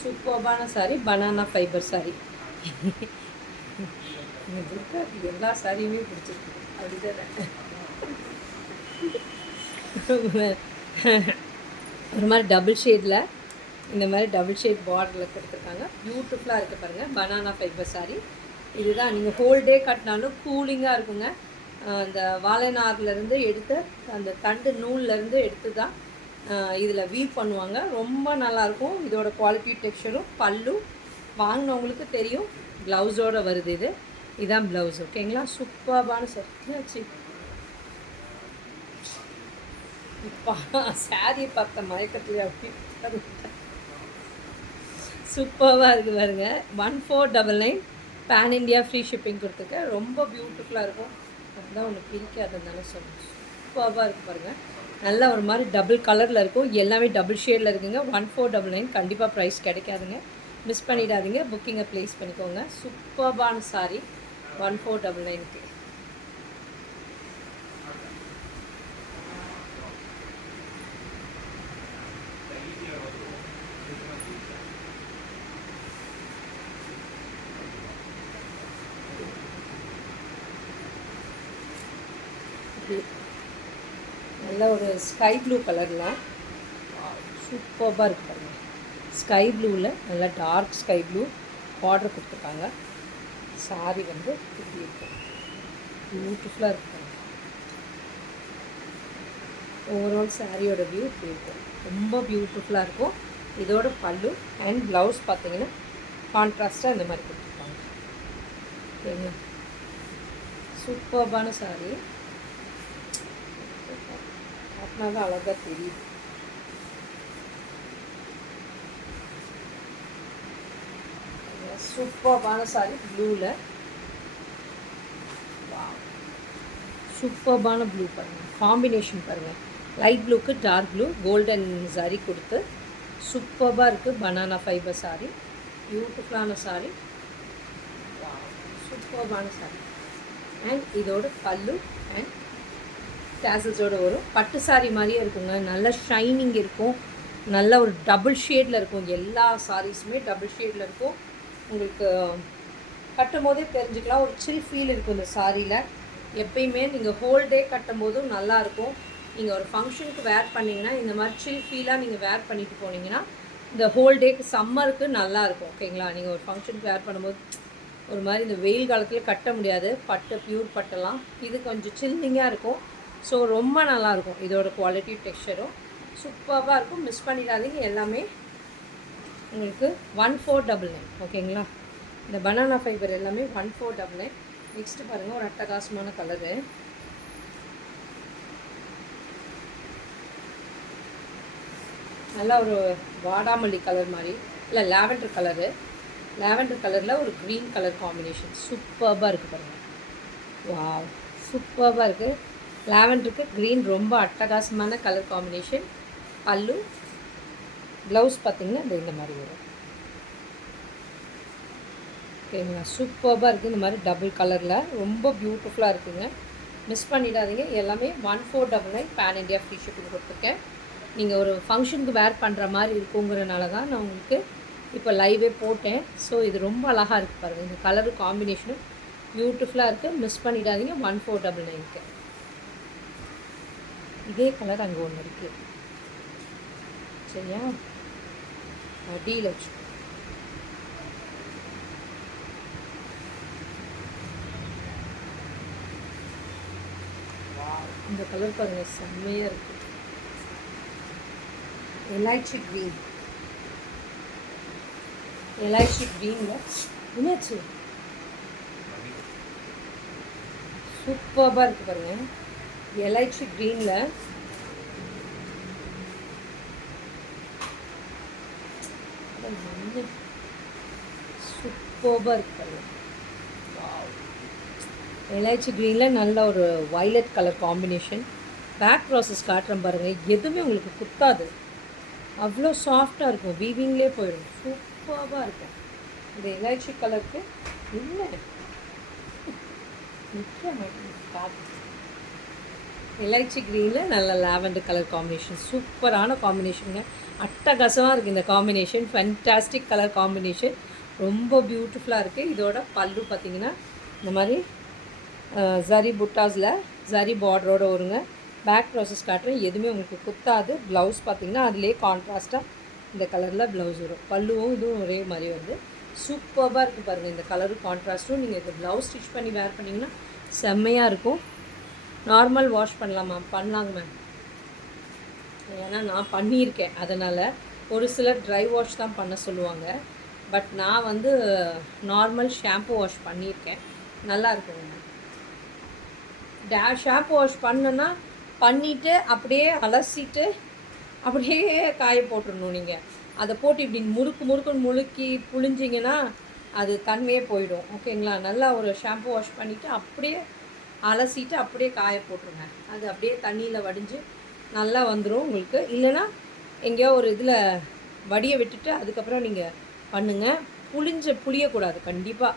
சூப்பரான சாரி. Banana fibre sorry. எல்லா சாரியுமே பிடிச்சிருக்கு அப்படிதான். ஒரு மாதிரி டபுள் ஷேடில் இந்த மாதிரி டபுள் ஷேட் பார்டரில் கொடுத்துருக்காங்க. பியூட்டிஃபுல்லாக இருக்குது பாருங்கள். Banana fibre sorry. இதுதான் நீங்கள் ஹோல் டே கட்டினாலும் கூலிங்காக இருக்குங்க. அந்த வாழைநார்லேருந்து எடுத்து அந்த தண்டு நூல்லேருந்து எடுத்து தான் இதில் வீவ் பண்ணுவாங்க. ரொம்ப நல்லாயிருக்கும். இதோட குவாலிட்டி டெக்ஸ்சரும் பல்லு வாங்கினவங்களுக்கு தெரியும். ப்ளவுஸோடு வருது. இதுதான் ப்ளவுஸ். ஓகேங்களா, சூப்பரான சாரி. இப்போ சாரியை பார்த்த மயக்கத்தில் அப்படி சூப்பராக இருக்குது பாருங்க. 1499 பேன் இண்டியா ஃப்ரீ ஷிப்பிங் கொடுத்துருக்கேன். ரொம்ப பியூட்டிஃபுல்லாக இருக்கும். அதுதான் ஒன்று பிரிக்காததுனால சொல்லுங்கள். சூப்பராக இருக்குது பாருங்கள். நல்லா ஒரு மாதிரி டபுள் கலரில் இருக்கும். எல்லாமே டபுள் ஷேடில் இருக்குங்க. 1499 கண்டிப்பாக ப்ரைஸ் கிடைக்காதுங்க. மிஸ் பண்ணிடாதீங்க. புக்கிங்கை ப்ளேஸ் பண்ணிக்கோங்க. சூப்பரான சாரி 1499க்கு. நல்ல ஒரு ஸ்கை ப்ளூ கலரில் சூப்பராக இருக்குது பாருங்கள். ஸ்கை ப்ளூவில் நல்லா டார்க் ஸ்கை ப்ளூ பார்டர் கொடுத்துருக்காங்க. சாரி வந்து இப்படி இருக்கும். பியூட்டிஃபுல்லாக இருக்குது. ஓவரால் சாரியோட வியூ இப்படி இருக்கும். ரொம்ப பியூட்டிஃபுல்லாக இருக்கும். இதோட பல்லு அண்ட் ப்ளவுஸ் பார்த்தீங்கன்னா கான்ட்ராஸ்ட்டாக இந்த மாதிரி கொடுத்துருக்காங்க. ஓகேங்களா, சூப்பர்பான சாரி. அப்படின்னா தான் அழகாக தெரியுது. சூப்பர்பான சாரி ப்ளூவில். சூப்பர்பான ப்ளூ பாருங்கள். காம்பினேஷன் பாருங்கள். லைட் ப்ளூக்கு டார்க் ப்ளூ கோல்டன் சாரி கொடுத்து சூப்பராக இருக்குது. Banana fibre sari. பியூட்டிஃபுல்லான சாரி. சூப்பர்பான சாரி. அண்ட் இதோட பல்லு அண்ட் டேசல்ஸோடு வரும். பட்டு சாரி மாதிரியே இருக்குங்க. நல்ல ஷைனிங் இருக்கும். நல்ல ஒரு டபுள் ஷேடில் இருக்கும். எல்லா சாரீஸுமே டபுள் ஷேடில் இருக்கும். உங்களுக்கு கட்டும் போதே தெரிஞ்சுக்கலாம். ஒரு சில் ஃபீல் இருக்கும் இந்த சாரியில். எப்பயுமே நீங்கள் ஹோல் டே கட்டும் போதும் நல்லாயிருக்கும். நீங்கள் ஒரு ஃபங்க்ஷனுக்கு வேர் பண்ணிங்கன்னா இந்த மாதிரி சில் ஃபீலாக நீங்கள் வேர் பண்ணிட்டு போனீங்கன்னா இந்த ஹோல் டேக்கு சம்மருக்கு நல்லாயிருக்கும். ஓகேங்களா, நீங்கள் ஒரு ஃபங்க்ஷனுக்கு வேர் பண்ணும்போது ஒரு மாதிரி இந்த வெயில் காலத்தில் கட்ட முடியாது. பட்டு பியூர் பட்டெல்லாம் இது கொஞ்சம் சில்லிங்காக இருக்கும். ஸோ ரொம்ப நல்லாயிருக்கும். இதோட குவாலிட்டி டெக்ஸ்சரும் சூப்பராக இருக்கும். மிஸ் பண்ணிடாதீங்க. எல்லாமே உங்களுக்கு 1499. ஓகேங்களா, இந்த பனானா ஃபைபர் எல்லாமே 1499. நெக்ஸ்ட்டு பாருங்கள், ஒரு அட்டகாசமான கலரு. நல்லா ஒரு வாடாமல்லி கலர் மாதிரி இல்லை லாவெண்டர் கலரு. லாவெண்டர் கலரில் ஒரு க்ரீன் கலர் காம்பினேஷன் சூப்பராக இருக்குது பாருங்கள். வா, சூப்பராக இருக்குது. லாவெண்டருக்கு க்ரீன் ரொம்ப அட்டகாசமான கலர் காம்பினேஷன். பல்லு ப்ளவுஸ் பார்த்திங்கன்னா இந்த மாதிரி வரும். ஓகேங்களா, சூப்பராக இருக்குது. இந்த மாதிரி டபுள் கலரில் ரொம்ப பியூட்டிஃபுல்லாக இருக்குதுங்க. மிஸ் பண்ணிடாதீங்க. எல்லாமே 1499 பேன் இண்டியா ஃப்ரீ ஷிப்பிங் கொடுத்துருக்கேன். நீங்கள் ஒரு ஃபங்க்ஷனுக்கு வேர் பண்ணுற மாதிரி இருக்குங்கிறனால தான் நான் உங்களுக்கு இப்போ லைவே போட்டேன். ஸோ இது ரொம்ப அழகாக இருக்குது பாருங்கள். இந்த கலரு காம்பினேஷனும் பியூட்டிஃபுல்லாக இருக்குது. மிஸ் பண்ணிடாதீங்க. 1499க்கு. இதே கலர் அங்கே ஒன்று இருக்குது. சரியா, அடியில் வச்சு இந்த கலர் பாருங்கள், செம்மையாக இருக்குது. எலைச்சி க்ரீன். எலைச்சி க்ரீனில் என்னாச்சு சூப்பராக இருக்குது பாருங்கள். எலைச்சி க்ரீனில் சூப்பராக இருக்குது பாருங்கள். எலைச்சி க்ரீனில் நல்ல ஒரு வைலட் கலர் காம்பினேஷன். பேக் ப்ராசஸ் காட்டுறேன் பாருங்கள். எதுவுமே உங்களுக்கு குத்தாது. அவ்வளோ சாஃப்டாக இருக்கும். வீவிங்லேயே போயிடும். சூப்பராக இருக்கும். இந்த எலாய்ச்சி கலருக்கு இல்லை நிற்க மாட்டேன். எலாய்ச்சி க்ரீனில் நல்ல லாவெண்டர் கலர் காம்பினேஷன், சூப்பரான காம்பினேஷனுங்க. அட்டகாசமாக இருக்குது இந்த காம்பினேஷன், ஃபேன்டாஸ்டிக் கலர் காம்பினேஷன், ரொம்ப பியூட்டிஃபுல்லாக இருக்குது. இதோட பல்லு பார்த்திங்கன்னா இந்த மாதிரி ஜரி புட்டாஸில் ஜரி பார்டரோட வருங்க. பேக் ப்ராசஸ் காட்டுறேன், எதுவுமே உங்களுக்கு குத்தாது. ப்ளவுஸ் பார்த்திங்கன்னா அதிலே கான்ட்ராஸ்ட்டாக இந்த கலரில் ப்ளவுஸ் வரும். பல்லுவும் இதுவும் ஒரே மாதிரி வருது. சூப்பராக இருக்குது பாருங்கள் இந்த கலரும் கான்ட்ராஸ்ட்டும். நீங்கள் இந்த ப்ளவுஸ் ஸ்டிச் பண்ணி வேர் பண்ணிங்கன்னா செம்மையாக இருக்கும். நார்மல் வாஷ் பண்ணலாமா? பண்ணலாங்க மேம். ஏன்னா நான் பண்ணியிருக்கேன், அதனால் ஒரு சிலர் ட்ரை வாஷ் தான் பண்ண சொல்லுவாங்க. பட் நான் வந்து நார்மல் ஷாம்பு வாஷ் பண்ணியிருக்கேன், நல்லா இருக்குங்க மேம். ஷாம்பு வாஷ் பண்ணனா பண்ணிவிட்டு அப்படியே அலசிட்டு அப்படியே காய போட்டுடணும். நீங்கள் அதை போட்டு இப்படி முறுக்குன்னு முழுக்கி புழிஞ்சிங்கன்னா அது தன்மையே போயிடும். ஓகேங்களா? நல்லா ஒரு ஷாம்பு வாஷ் பண்ணிவிட்டு அப்படியே அலசிட்டு அப்படியே காய போட்டுருங்க. அது அப்படியே தண்ணியில் வடிஞ்சு நல்லா வந்துடும் உங்களுக்கு. இல்லைன்னா எங்கேயோ ஒரு இதில் வடியை விட்டுட்டு அதுக்கப்புறம் நீங்கள் பண்ணுங்கள். புளியக்கூடாது கண்டிப்பாக.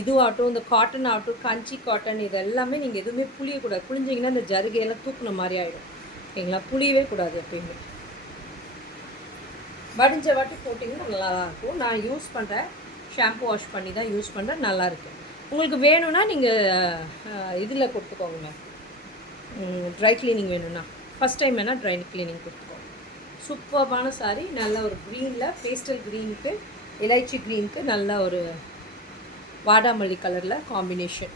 இதுவாகட்டும், இந்த காட்டன் ஆகட்டும், கஞ்சி காட்டன், இது எல்லாமே நீங்கள் எதுவுமே புளியக்கூடாது. புளிஞ்சிங்கன்னா இந்த ஜருகையெல்லாம் தூக்குன மாதிரி ஆகிடும். ஓகேங்களா? புளியவே கூடாது எப்பயுமே. வடிஞ்ச வாட்டி போட்டிங்கன்னா நல்லா தான் இருக்கும். நான் யூஸ் பண்ணுறேன், ஷாம்பு வாஷ் பண்ணி தான் யூஸ் பண்ணுறேன், நல்லாயிருக்கு. உங்களுக்கு வேணும்னா நீங்கள் இதில் கொடுத்துக்கோங்க மேம், ட்ரை க்ளீனிங் வேணும்னா. ஃபஸ்ட் டைம் வேணால் ட்ரை க்ளீனிங் கொடுத்துக்கோங்க. சூப்பர்பான சாரீ, நல்ல ஒரு க்ரீனில், பேஸ்டல் க்ரீனுக்கு எலாய்ச்சி க்ரீனுக்கு நல்ல ஒரு வாடாமல்லி கலரில் காம்பினேஷன்.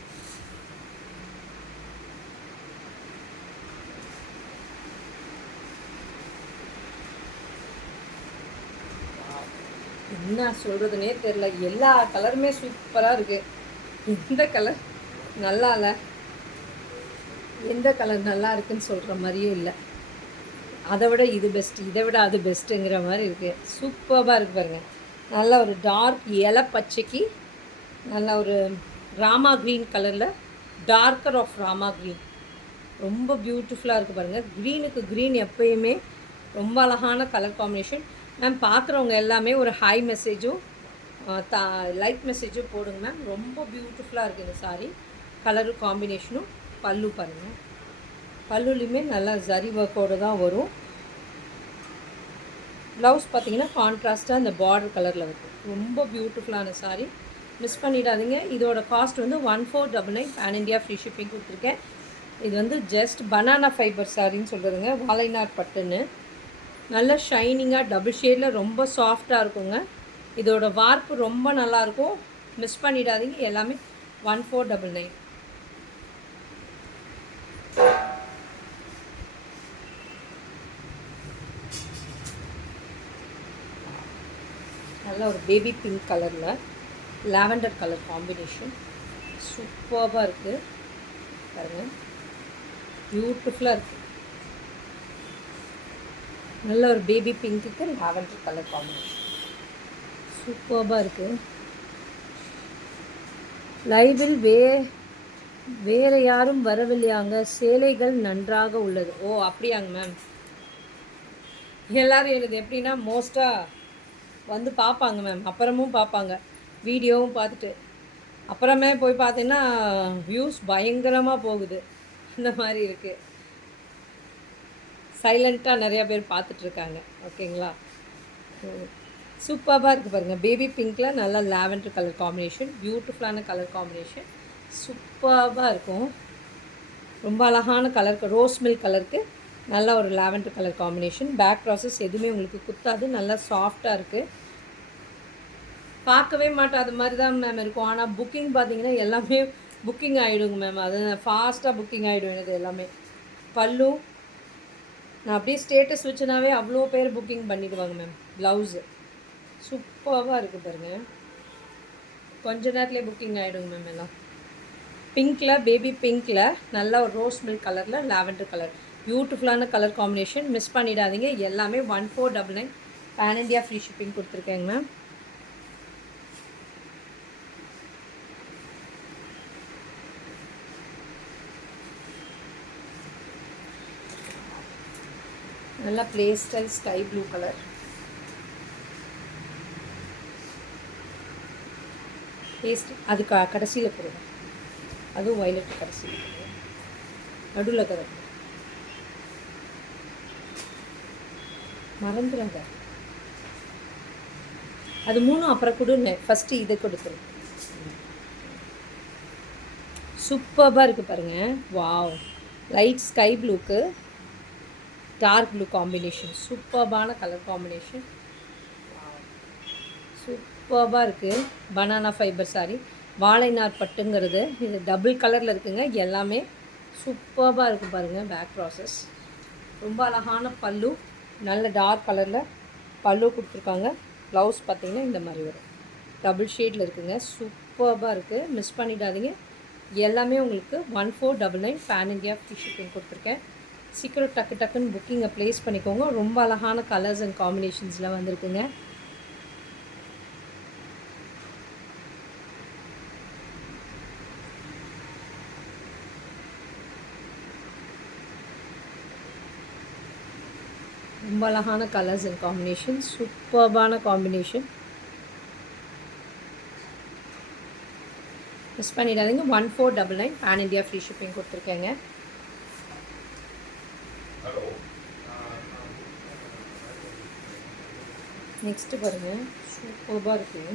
என்ன சொல்கிறதுனே தெரில, எல்லா கலருமே சூப்பராக இருக்குது. எந்த கலர் நல்லா இல்லை, எந்த கலர் நல்லா இருக்குதுன்னு சொல்கிற மாதிரியே இல்லை. அதை விட இது பெஸ்ட்டு, இதை விட அது பெஸ்ட்டுங்கிற மாதிரி இருக்குது. சூப்பராக இருக்குது பாருங்கள். நல்ல ஒரு டார்க் இலை பச்சைக்கு நல்ல ஒரு ராமா க்ரீன் கலரில், டார்க்கர் ஆஃப் ராமா க்ரீன், ரொம்ப பியூட்டிஃபுல்லாக இருக்குது பாருங்கள். க்ரீனுக்கு க்ரீன் எப்பயுமே ரொம்ப அழகான கலர் காம்பினேஷன். மேம் பார்க்குறவங்க எல்லாமே ஒரு ஹை மெசேஜும் லைட் மெசேஜும் போடுங்க மேம். ரொம்ப பியூட்டிஃபுல்லாக இருக்குது இந்த சாரீ. கலரு காம்பினேஷனும். பல்லு பாருங்கள், பல்லுலேயுமே நல்லா ஜரி ஒர்க்கோடு தான் வரும். ப்ளவுஸ் பார்த்திங்கன்னா கான்ட்ராஸ்ட்டாக இந்த பார்டர் கலரில் இருக்கும். ரொம்ப பியூட்டிஃபுல்லான சாரீ, மிஸ் பண்ணிடாதீங்க. இதோட காஸ்ட் வந்து 1499 பேன் இண்டியா ஃப்ரீ ஷிப்பிங் கொடுத்துருக்கேன். இது வந்து ஜஸ்ட் பனானா ஃபைபர் சாரின்னு சொல்கிறதுங்க, வாழைநார் பட்டுன்னு. நல்ல ஷைனிங்காக டபுள் ஷேடில் ரொம்ப சாஃப்டாக இருக்குங்க. இதோட வார்ப்பு ரொம்ப நல்லாயிருக்கும், மிஸ் பண்ணிடாதீங்க. எல்லாமே 1499. நல்ல ஒரு பேபி பிங்க் கலரில் லாவெண்டர் கலர் காம்பினேஷன், சூப்பராக இருக்குது பாருங்கள். பியூட்டிஃபுல்லாக இருக்குது. நல்ல ஒரு பேபி பிங்க்குக்கு லாவெண்டர் கலர் காம்பினேஷன், சூப்பராக இருக்குது. லைவில் வேறு யாரும் வரவில்லையாங்க, சேலைகள் நன்றாக உள்ளது. ஓ அப்படியாங்க மேம். எல்லோரும் எனக்கு எப்படின்னா மோஸ்ட்டாக வந்து பார்ப்பாங்க மேம், அப்புறமும் பார்ப்பாங்க, வீடியோவும் பார்த்துட்டு அப்புறமே போய் பார்த்தீங்கன்னா வியூஸ் பயங்கரமாக போகுது. அந்த மாதிரி இருக்குது. சைலண்ட்டாக நிறையா பேர் பார்த்துட்ருக்காங்க. ஓகேங்களா? சூப்பராக இருக்குது பாருங்கள். பேபி பிங்க்கில் நல்லா லாவெண்டர் கலர் காம்பினேஷன், பியூட்டிஃபுல்லான கலர் காம்பினேஷன், சூப்பராக இருக்கும். ரொம்ப அழகான கலர், ரோஸ் மில்க் கலருக்கு நல்ல ஒரு லாவெண்டர் கலர் காம்பினேஷன். பேக் ப்ராசஸ் எதுவுமே உங்களுக்கு குத்தாது, நல்லா சாஃப்டாக இருக்குது. பார்க்கவே மாட்டாத மாதிரி தான் மேம் இருக்கும். ஆனால் புக்கிங் பார்த்தீங்கன்னா எல்லாமே புக்கிங் ஆகிடுங்க மேம். அது ஃபாஸ்ட்டாக புக்கிங் ஆகிடும் எனக்கு எல்லாமே. பல்லு நான் அப்படியே ஸ்டேட்டஸ் வச்சுனாவே அவ்வளோ பேர் புக்கிங் பண்ணிடுவாங்க மேம். ப்ளவுஸு சூப்பராக இருக்குது பாருங்கள், கொஞ்ச நேரத்துலேயே புக்கிங் ஆகிடுங்க மேம். எல்லாம் பிங்க்கில், பேபி பிங்க்கில் நல்ல ஒரு ரோஸ் மில்க் கலரில் லாவெண்டர் கலர், பியூட்டிஃபுல்லான கலர் காம்பினேஷன், மிஸ் பண்ணிடாதீங்க. எல்லாமே 1499 பேன் இண்டியா ஃப்ரீ ஷிப்பிங் கொடுத்துருக்கேங்க மேம். நல்லா pastel sky blue colour, paste அது கடைசியில் போடுங்க. அதுவும் வயலட் கடைசியில் போடுங்க. நடுவில் கலர் மறந்துடாத. அது 3 அப்புறம் கொடுங்க. ஃபஸ்ட்டு இதை கொடுத்துரு. சூப்பராக இருக்குது பாருங்கள். வாவ், லைட் ஸ்கை ப்ளூக்கு டார்க் ப்ளூ காம்பினேஷன். சூப்பர்பான கலர் காம்பினேஷன். சூப்பராக இருக்குது. பனானா ஃபைபர் சாரி, வாழைநார் பட்டுங்கிறது. இது டபுள் கலரில் இருக்குங்க. எல்லாமே சூப்பராக இருக்குது பாருங்கள். பேக் ப்ராசஸ் ரொம்ப அழகான பல்லு, நல்ல டார்க் கலரில் பல்லு கொடுத்துருக்காங்க. ப்ளவுஸ் பார்த்திங்கன்னா இந்த மாதிரி வரும். டபுள் ஷேடில் இருக்குதுங்க. சூப்பராக இருக்குது. மிஸ் பண்ணிடாதீங்க. எல்லாமே உங்களுக்கு 1499 பேன் இண்டியா ஃப்ரீ ஷிப்பிங் கொடுத்துருக்கேன். சீக்கிரம் டக்கு டக்குன்னு புக்கிங்கை ப்ளேஸ் பண்ணிக்கோங்க. ரொம்ப அழகான கலர்ஸ் அண்ட் காம்பினேஷன்ஸில் வந்திருக்குங்க. ரொம்ப அழகான கலர்ஸ் அண்ட் காம்பினேஷன். சூப்பர்பான காம்பினேஷன். மிஸ் பண்ணிடாதீங்க. 1499 பேன் இண்டியா ஃப்ரீ ஷிப்பிங் கொடுத்துருக்கேங்க. நெக்ஸ்ட்டு பாருங்கள். சூப்பராக இருக்குது.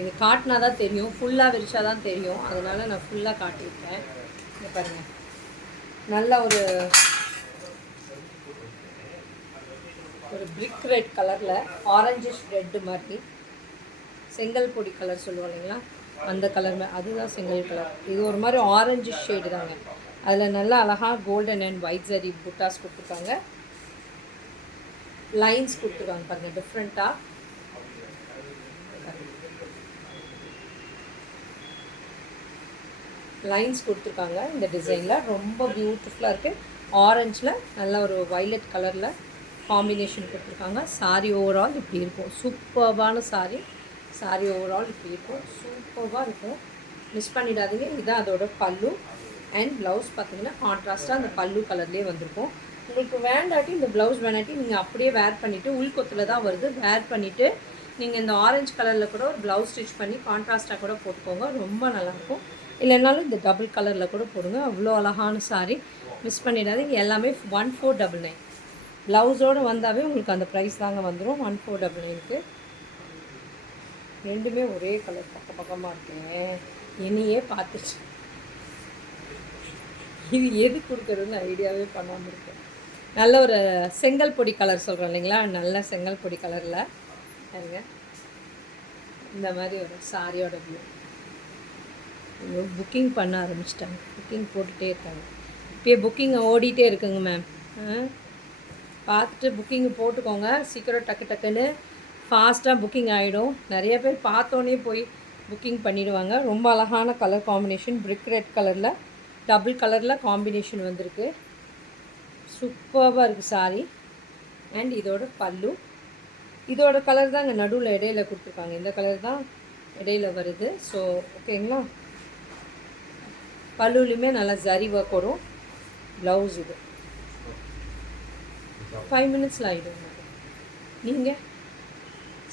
இது காட்டினா தான் தெரியும், ஃபுல்லாக விரிச்சா தான் தெரியும். அதனால் நான் ஃபுல்லாக காட்டியிருக்கேன். இங்கே பாருங்கள். நல்ல ஒரு பிரிக் ரெட் கலரில் ஆரஞ்சிஷ் ரெட்டு மாதிரி, செங்கல் பொடி கலர் சொல்லுவோம் இல்லைங்களா, அந்த கலர் அதுதான் செங்கல் கலர். இது ஒரு மாதிரி ஆரஞ்சு ஷேடு தாங்க. அதில் நல்லா அழகாக கோல்டன் அண்ட் ஒயிட் ஜரி புட்டாஸ் கொடுத்துருக்காங்க. லைன்ஸ் கொடுத்துருக்காங்க பாருங்கள் டிஃப்ரெண்ட்டாக. லைன்ஸ் கொடுத்துருக்காங்க இந்த டிசைனில். ரொம்ப பியூட்டிஃபுல்லாக இருக்குது. ஆரஞ்சில் நல்ல ஒரு வைலட் கலரில் காம்பினேஷன் கொடுத்துருக்காங்க. சாரி ஓவரால் இப்படி இருக்கும். சூப்பர்பான சாரி. சாரி ஓவரால் இப்படி இருக்கும். சூப்பராக இருக்கும். மிஸ் பண்ணிடாதீங்க. இதுதான் அதோட பல்லு அண்ட் ப்ளவுஸ். பார்த்திங்கன்னா கான்ட்ராஸ்ட்டாக அந்த பல்லு கலர்லேயே வந்திருக்கும். உங்களுக்கு வேண்டாட்டி இந்த ப்ளவுஸ் வேண்டாட்டி நீங்கள் அப்படியே வேர் பண்ணிவிட்டு, உள்கொத்தில் தான் வருது, வேர் பண்ணிவிட்டு நீங்கள் இந்த ஆரஞ்சு கலரில் கூட ஒரு ப்ளவுஸ் ஸ்டிச் பண்ணி கான்ட்ராஸ்ட்டாக கூட போட்டுக்கோங்க. ரொம்ப நல்லாயிருக்கும். இல்லைனாலும் இந்த டபுள் கலரில் கூட போடுங்க. அவ்வளோ அழகான சாரி. மிஸ் பண்ணிடாதீங்க. எல்லாமே 1499. ப்ளவுஸோடு வந்தாவே உங்களுக்கு அந்த ப்ரைஸ் தாங்க வந்துடும். 1499க்கு. ரெண்டுமே ஒரே கலர் பக்கமாக இருக்கேன். என்னையே பார்த்துச்சு. இது எது கொடுக்குறதுன்னு ஐடியாவே பண்ணாமல் இருக்கேன். நல்ல ஒரு செங்கல் பொடி கலர் சொல்கிறோம் இல்லைங்களா, நல்ல செங்கல் பொடி கலரில் பாருங்க. இந்த மாதிரி ஒரு சாரியோட வியூ. புக்கிங் பண்ண ஆரம்பிச்சிட்டாங்க. புக்கிங் போட்டுகிட்டே இருக்காங்க. இப்போயே புக்கிங் ஓடிட்டே இருக்குங்க மேம். பார்த்துட்டு புக்கிங் போட்டுக்கோங்க. சீக்கிரம் டக்கு டக்குன்னு ஃபாஸ்ட்டாக புக்கிங் ஆகிடும். நிறைய பேர் பார்த்தோன்னே போய் புக்கிங் பண்ணிவிடுவாங்க. ரொம்ப அழகான கலர் காம்பினேஷன். பிரிக் ரெட் கலரில் டபுள் கலரில் காம்பினேஷன் வந்திருக்கு. சூப்பராக இருக்குது சாரி. அண்ட் இதோட பல்லு. இதோட கலர் தான் இங்கே நடுவில் இடையில கொடுத்துருக்காங்க. இந்த கலர் தான் இடையில வருது. ஸோ ஓகேங்களா. பல்லுலையுமே நல்லா ஜரி ஒர்க் வரும். ப்ளவுஸ் இது 5 மினிட்ஸில் ஆகிடும். நீங்கள்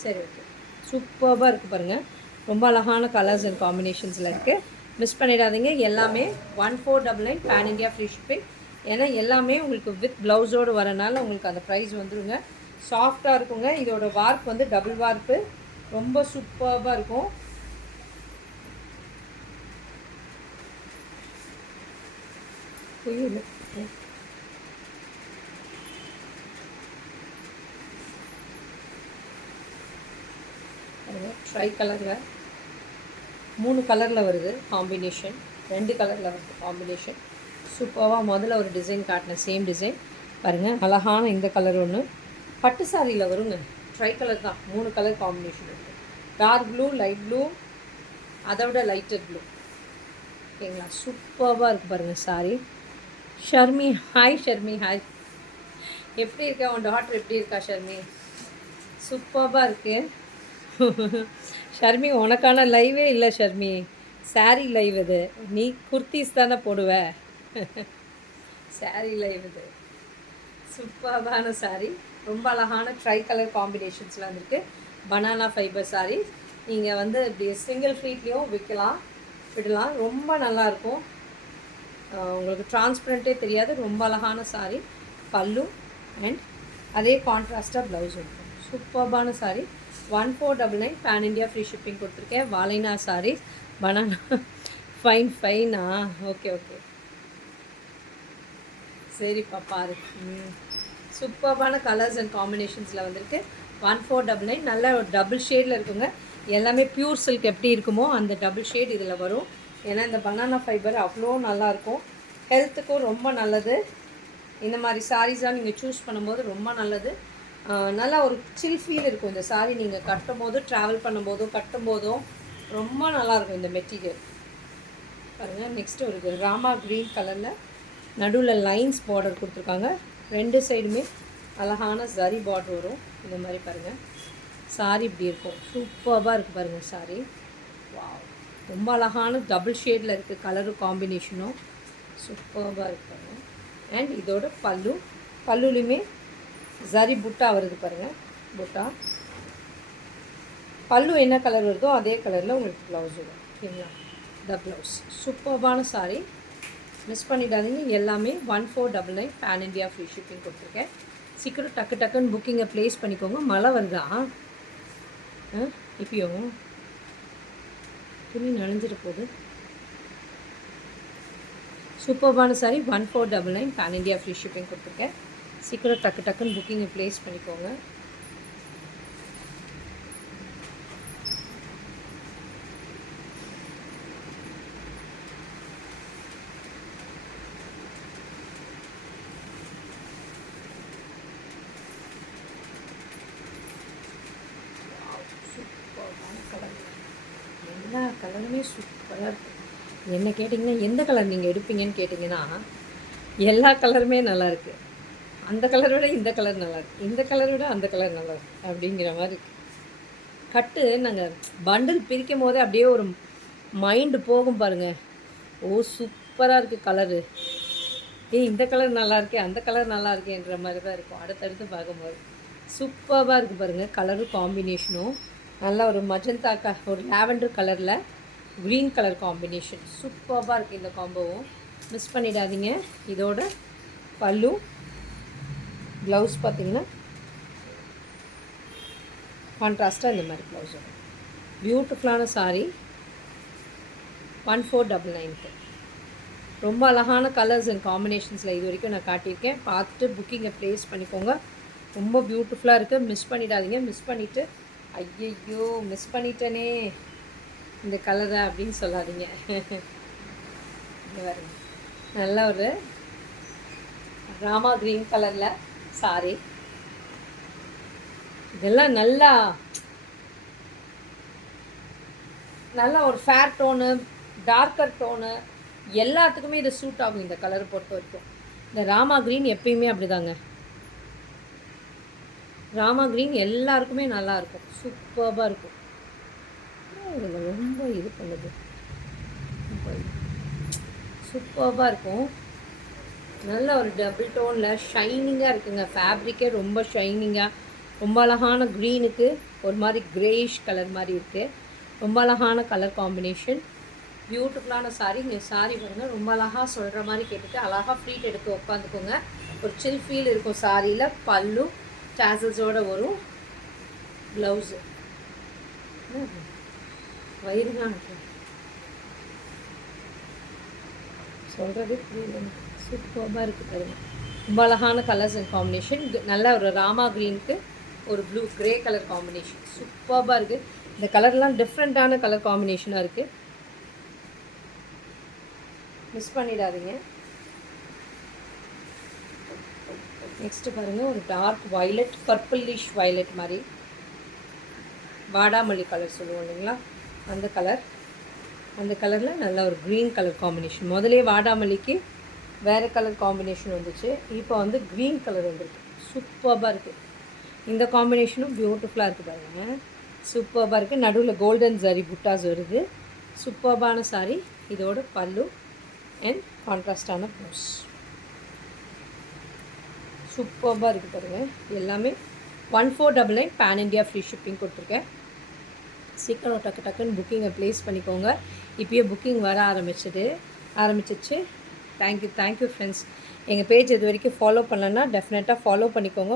சரி ஓகே. சூப்பராக இருக்குது பாருங்கள். ரொம்ப அழகான கலர்ஸ் அண்ட் காம்பினேஷன்ஸில் இருக்குது. மிஸ் பண்ணிடாதீங்க. எல்லாமே 1499 பேன் இண்டியா ஃப்ரீ ஷிப்பிங். ஏன்னா எல்லாமே உங்களுக்கு வித் ப்ளவுஸோடு வரனால உங்களுக்கு அந்த ப்ரைஸ் வந்துடுங்க. சாஃப்டாக இருக்குங்க. இதோட வார்ப் வந்து டபுள் வார்ப்பு. ரொம்ப சூப்பராக இருக்கும். புரியல. ட்ரை கலரில் 3 கலரில் வருது காம்பினேஷன். 2 கலரில் வருது காம்பினேஷன். சூப்பராக முதல்ல ஒரு டிசைன் காட்டினேன். சேம் டிசைன் பாருங்கள். அழகான இந்த கலர் ஒன்று பட்டு சாரியில் வருங்க. ட்ரை கலர் தான். 3 கலர் காம்பினேஷன் இருக்குது. டார்க் ப்ளூ, லைட் ப்ளூ, அதை விட லைட்டர் ப்ளூ. ஓகேங்களா. சூப்பராக இருக்குது பாருங்கள் sorry. Sharmi hi. Sharmi hi. எப்படி இருக்கா உன் டாக்டர்? எப்படி இருக்கா ஷர்மி? சூப்பராக இருக்குது. ஷர்மி உனக்கான லைவே இல்லை ஷர்மி. சாரீ லைவ் இது. நீ குர்த்திஸ் தானே போடுவ. சாரீ லைவ் இது. சூப்பரான சாரீ. ரொம்ப அழகான ட்ரை கலர் காம்பினேஷன்ஸில் வந்துருக்கு. பனானா ஃபைபர் சாரீ நீங்கள் வந்து இப்படி சிங்கிள் ஃப்ளீட்லேயும் விடலாம். ரொம்ப நல்லாயிருக்கும். உங்களுக்கு டிரான்ஸ்பரண்ட்டே தெரியாது. ரொம்ப அழகான சாரீ. பல்லு அண்ட் அதே கான்ட்ராஸ்ட்டாக ப்ளவுஸ் இருக்கும். சூப்பர்பான sari. 1499 pan India free shipping கொடுத்துருக்கேன். வாலைனா சாரீஸ். பனானா ஃபைனா ஓகே சரிப்பா பாரு. சூப்பர்பான கலர்ஸ் அண்ட் காம்பினேஷன்ஸில் வந்திருக்கு. 1499 நல்ல ஒரு டபுள் ஷேடில் இருக்குங்க. எல்லாமே பியூர் சில்க் எப்படி இருக்குமோ அந்த டபுள் ஷேட் இதில் வரும். ஏன்னா இந்த பனானா ஃபைபர் அவ்வளோ நல்லாயிருக்கும். ஹெல்த்துக்கும் ரொம்ப நல்லது. இந்த மாதிரி சாரீஸாக நீங்கள் சூஸ் பண்ணும்போது ரொம்ப நல்லது. நல்லா ஒரு சில் ஃபீல் இருக்கும் இந்த சாரீ நீங்கள் கட்டும் போது, ட்ராவல் பண்ணும்போதும் கட்டும்போதும் ரொம்ப நல்லாயிருக்கும் இந்த மெட்டீரியல். பாருங்கள், நெக்ஸ்ட்டு ஒரு ராமா க்ரீன் கலரில் நடுவில் லைன்ஸ் பார்டர் கொடுத்துருக்காங்க. 2 சைடுமே அழகான ஜரி பார்டர் வரும். இந்த மாதிரி பாருங்கள் சாரீ இப்படி இருக்கும். சூப்பராக இருக்குது பாருங்கள் சாரீ. வாவ், ரொம்ப அழகான டபுள் ஷேடில் இருக்குது. கலரு காம்பினேஷனும் சூப்பராக இருக்குது பாருங்கள். அண்ட் இதோட பல்லுலையுமே ஜரி புட்டா வருது பாருங்கள். புட்டா பல்லு என்ன கலர் வருதோ அதே கலரில் உங்களுக்கு ப்ளவுஸ் வரும். ஓகேங்களா? த ப்ளவுஸ் சூப்பர்பான சாரீ. மிஸ் பண்ணிடாதீங்க. எல்லாமே 1499 பேன் இண்டியா ஃப்ரீ ஷிப்பிங் கொடுத்துருக்கேன். சீக்கிரம் டக்குன்னு புக்கிங்கை ப்ளேஸ் பண்ணிக்கோங்க. மழை வருதா இப்பயும்? துணி நனைஞ்சிட்டு போகுது. சூப்பர்பான sari. 1499 pan India free shipping கொடுத்துருக்கேன். சீக்கிரம் டக்குன்னு புக்கிங்கை ப்ளேஸ் பண்ணிக்கோங்க. எல்லா கலருமே சூப்பராக இருக்குது. என்ன கேட்டிங்கன்னா எந்த கலர் நீங்கள் எடுப்பீங்கன்னு கேட்டிங்கன்னா எல்லா கலருமே நல்லாயிருக்கு. அந்த கலரை விட இந்த கலர் நல்லாயிருக்கு, இந்த கலரை விட அந்த கலர் நல்லாயிருக்கு அப்படிங்கிற மாதிரி இருக்குது. கட்டு நாங்கள் பண்டில் பிரிக்கும் போதே அப்படியே ஒரு மைண்டு போகும் பாருங்கள். ஓ சூப்பராக இருக்குது கலரு. இந்த கலர் நல்லாயிருக்கே, அந்த கலர் நல்லா இருக்கேன்ற மாதிரி தான் இருக்கும் அடுத்தடுத்து பார்க்கும்போது. சூப்பராக இருக்குது பாருங்கள். கலரும் காம்பினேஷனும் நல்லா ஒரு மஜந்தாக்கா ஒரு லாவெண்டர் கலரில் க்ரீன் கலர் காம்பினேஷன் சூப்பராக இருக்குது. இந்த காம்போவும் மிஸ் பண்ணிடாதீங்க. இதோட பல்லு ப்ளவுஸ் பார்த்திங்கன்னா கான்ட்ராஸ்ட்டாக இந்த மாதிரி ப்ளவுஸ் வரும். பியூட்டிஃபுல்லான சாரீ. 1499 ரொம்ப அழகான கலர்ஸ் அண்ட் காம்பினேஷன்ஸில் இது வரைக்கும் நான் காட்டியிருக்கேன். பார்த்துட்டு புக்கிங்கை ப்ளேஸ் பண்ணிக்கோங்க. ரொம்ப பியூட்டிஃபுல்லாக இருக்குது. மிஸ் பண்ணிடாதீங்க. மிஸ் பண்ணிவிட்டு ஐயையோ மிஸ் பண்ணிட்டேனே இந்த கலரை அப்படின்னு சொல்லாதீங்க. வருங்க நல்ல ஒரு ராமா க்ரீன் கலரில் சாரீ. இதெல்லாம் நல்லா ஒரு ஃபேர் டோனு, டார்க்கர் டோனு எல்லாத்துக்குமே இது சூட் ஆகும். இந்த கலர் பொறுத்த வரைக்கும் இந்த ராமா க்ரீன் எப்பயுமே அப்படிதாங்க. ராமா க்ரீன் எல்லாருக்குமே நல்லாயிருக்கும். சூப்பராக இருக்கும். இதில் ரொம்ப இது பண்ணுது. சூப்பராக இருக்கும். நல்ல ஒரு டபுள் டோனில் ஷைனிங்காக இருக்குங்க. ஃபேப்ரிக்கே ரொம்ப ஷைனிங்காக ரொம்ப அழகான க்ரீனுக்கு ஒரு மாதிரி க்ரேயிஷ் கலர் மாதிரி இருக்குது. ரொம்ப அழகான கலர் காம்பினேஷன். பியூட்டிஃபுல்லான சாரீ. இந்த சாரீ பாருங்கள் ரொம்ப அழகாக சொல்கிற மாதிரி கேட்டுட்டு அழகாக ஃப்ளீட் எடுத்து உட்காந்துக்கோங்க. ஒரு சில் ஃபீல் இருக்கும் சாரியில். பல்லு டாசல்ஸோடு வரும். ப்ளவுஸு வயிறு தான் சொல்கிறது புரியல. சூப்பராக இருக்குது பாருங்கள். ரொம்ப அழகான கலர்ஸ் அண்ட் காம்பினேஷன். நல்ல ஒரு ராமா க்ரீனுக்கு ஒரு ப்ளூ க்ரே கலர் காம்பினேஷன் சூப்பராக இருக்குது. இந்த கலர்லாம் டிஃப்ரெண்ட்டான கலர் காம்பினேஷனாக இருக்குது. மிஸ் பண்ணிடாதீங்க. நெக்ஸ்ட்டு பாருங்கள் ஒரு டார்க் வயலட், பர்பிளிஷ் வயலட் மாதிரி வாடாமல்லி கலர் சொல்லுவோம் இல்லைங்களா, அந்த கலர். அந்த கலரில் நல்ல ஒரு க்ரீன் கலர் காம்பினேஷன். முதலே வாடாமல்லிக்கு வேறு கலர் காம்பினேஷன் வந்துச்சு. இப்போ வந்து க்ரீன் கலர் வந்துருக்கு. சூப்பராக இருக்குது. இந்த காம்பினேஷனும் பியூட்டிஃபுல்லாக இருக்குது பாருங்கள். சூப்பராக இருக்குது. நடுவில் கோல்டன் ஜரி புட்டாஸ் வருது. சூப்பரான சாரீ. இதோட பல்லு அண்ட் கான்ட்ராஸ்டான ப்ளவுஸ். சூப்பராக இருக்குது பாருங்கள். எல்லாமே 1499 பேன் இண்டியா ஃப்ரீ ஷிப்பிங் கொடுத்துருக்கேன். சீக்கிரம் டக்கு டக்குன்னு புக்கிங்கை ப்ளேஸ் பண்ணிக்கோங்க. இப்போயே புக்கிங் வர ஆரம்பிச்சிச்சு. Thank you friends. எங்கள் பேஜ் இது வரைக்கும் ஃபாலோ பண்ணலன்னா டெஃபினட்டாக ஃபாலோ பண்ணிக்கோங்க.